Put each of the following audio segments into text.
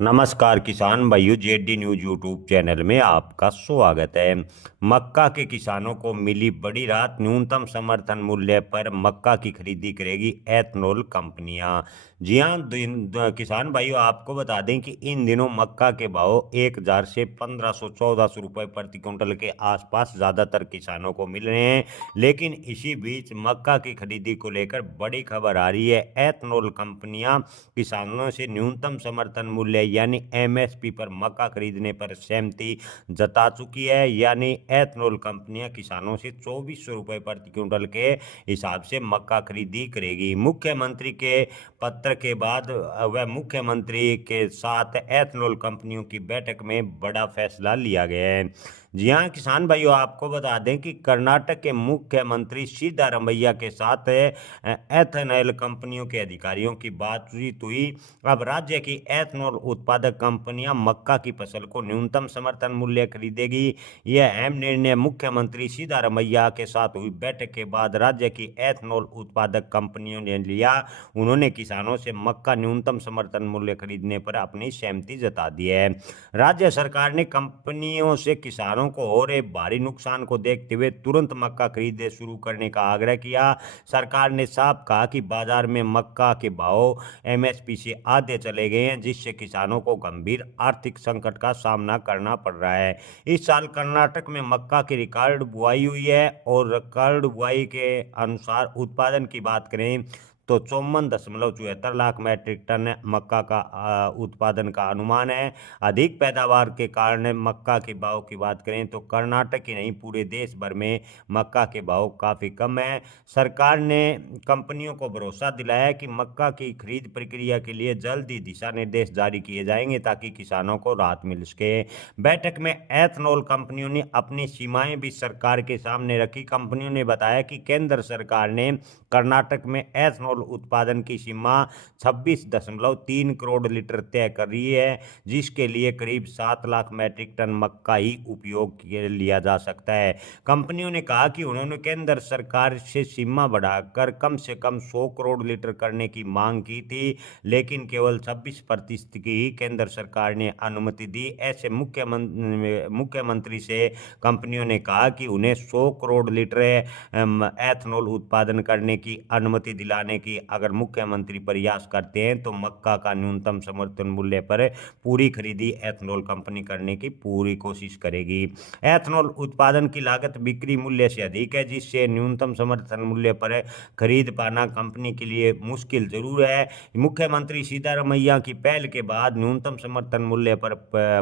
नमस्कार किसान भाइयों, जेडी न्यूज यूट्यूब चैनल में आपका स्वागत है। मक्का के किसानों को मिली बड़ी राहत। न्यूनतम समर्थन मूल्य पर मक्का की खरीदी करेगी एथनॉल कंपनियां। जी हां, किसान भाइयों, आपको बता दें कि इन दिनों मक्का के भाव 1000 से 1500-1400 रुपये प्रति क्विंटल के आसपास ज़्यादातर किसानों को मिल रहे हैं। लेकिन इसी बीच मक्का की खरीदी को लेकर बड़ी खबर आ रही है। एथनॉल कंपनियां किसानों से न्यूनतम समर्थन मूल्य यानी एमएसपी पर मक्का खरीदने पर सहमति जता चुकी है। यानी एथनॉल कंपनियां किसानों से 2400 रुपये प्रति क्विंटल के हिसाब से मक्का खरीदी करेगी। मुख्यमंत्री के पत्र के बाद वह मुख्यमंत्री के साथ एथनॉल कंपनियों की बैठक में बड़ा फैसला लिया गया है। जी हाँ किसान भाइयों, आपको बता दें कि कर्नाटक के मुख्यमंत्री सिद्धारमैया के साथ एथेनॉल कंपनियों के अधिकारियों की बातचीत हुई। अब राज्य की एथेनॉल उत्पादक कंपनियां मक्का की फसल को न्यूनतम समर्थन मूल्य खरीदेगी। यह अहम निर्णय मुख्यमंत्री सिद्धारमैया के साथ हुई बैठक के बाद राज्य की एथेनॉल उत्पादक कंपनियों ने लिया। उन्होंने किसानों से मक्का न्यूनतम समर्थन मूल्य खरीदने पर अपनी सहमति जता दी है। राज्य सरकार ने कंपनियों से किसानों को हो रहे भारी नुकसान को देखते हुए तुरंत मक्का खरीदे शुरू करने का आग्रह किया। सरकार ने साफ कहा कि बाजार में मक्का के भाव एमएसपी से आधे चले गए हैं, जिससे किसानों को गंभीर आर्थिक संकट का सामना करना पड़ रहा है। इस साल कर्नाटक में मक्का की रिकॉर्ड बुआई हुई है और रिकॉर्ड बुआई के अनुसार उत्पादन की बात करें तो 54.74 लाख मैट्रिक टन मक्का का उत्पादन का अनुमान है। अधिक पैदावार के कारण मक्का के भाव की बात करें तो कर्नाटक ही नहीं पूरे देश भर में मक्का के भाव काफ़ी कम है। सरकार ने कंपनियों को भरोसा दिलाया है कि मक्का की खरीद प्रक्रिया के लिए जल्द ही दिशा निर्देश जारी किए जाएंगे ताकि किसानों को राहत मिल सके। बैठक में एथनॉल कंपनियों ने अपनी सीमाएं भी सरकार के सामने रखी। कंपनियों ने बताया कि केंद्र सरकार ने कर्नाटक में एथनॉल उत्पादन की सीमा 26.3 करोड़ लीटर तय कर रही है, जिसके लिए करीब 7 लाख मैट्रिक टन मक्का ही उपयोग लिया जा सकता है। कंपनियों ने कहा कि उन्होंने केंद्र सरकार से सीमा बढ़ाकर कम से कम 100 करोड़ लीटर करने की मांग की थी, लेकिन केवल 26% की ही केंद्र सरकार ने अनुमति दी। ऐसे मुख्यमंत्री से कंपनियों ने कहा कि उन्हें 100 करोड़ लीटर एथनॉल उत्पादन करने की अनुमति दिलाने की अगर मुख्यमंत्री प्रयास करते हैं तो मक्का का न्यूनतम समर्थन मूल्य पर पूरी खरीदी एथनॉल कंपनी करने की पूरी कोशिश करेगी। एथनॉल उत्पादन की लागत बिक्री मूल्य से अधिक है, जिससे न्यूनतम समर्थन मूल्य पर खरीद पाना कंपनी के लिए मुश्किल जरूर है। मुख्यमंत्री सीतारमैया की पहल के बाद न्यूनतम समर्थन मूल्य पर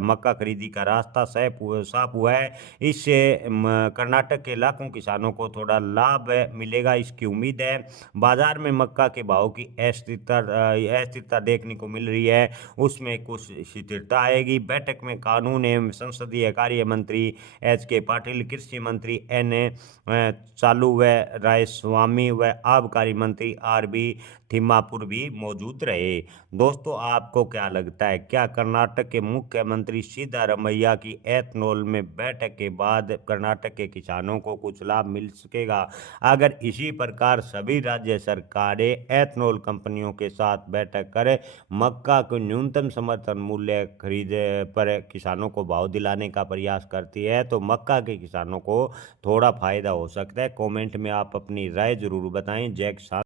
मक्का खरीदी का रास्ता साफ हुआ है। इससे कर्नाटक के लाखों किसानों को थोड़ा लाभ मिलेगा, इसकी उम्मीद है। बाजार में मक्का के भाव की अस्थिरता देखने को मिल रही है, उसमें कुछ स्थिरता आएगी। बैठक में कानून एवं संसदीय कार्य मंत्री के पाटिल, कृषि मंत्री चालू व रायस्वामी व आबकारी मंत्री बी थिम्मापुर भी मौजूद रहे। दोस्तों, आपको क्या लगता है, क्या कर्नाटक के मुख्यमंत्री सिद्धारमैया की एथनॉल में बैठक के बाद कर्नाटक के किसानों को कुछ लाभ मिल सकेगा? अगर इसी प्रकार सभी राज्य सरकारें एथनॉल कंपनियों के साथ बैठक करें, मक्का को न्यूनतम समर्थन मूल्य खरीदे पर किसानों को भाव दिलाने का प्रयास करती है तो मक्का के किसानों को थोड़ा फायदा हो सकता है। कमेंट में आप अपनी राय जरूर बताएं। जय किसान।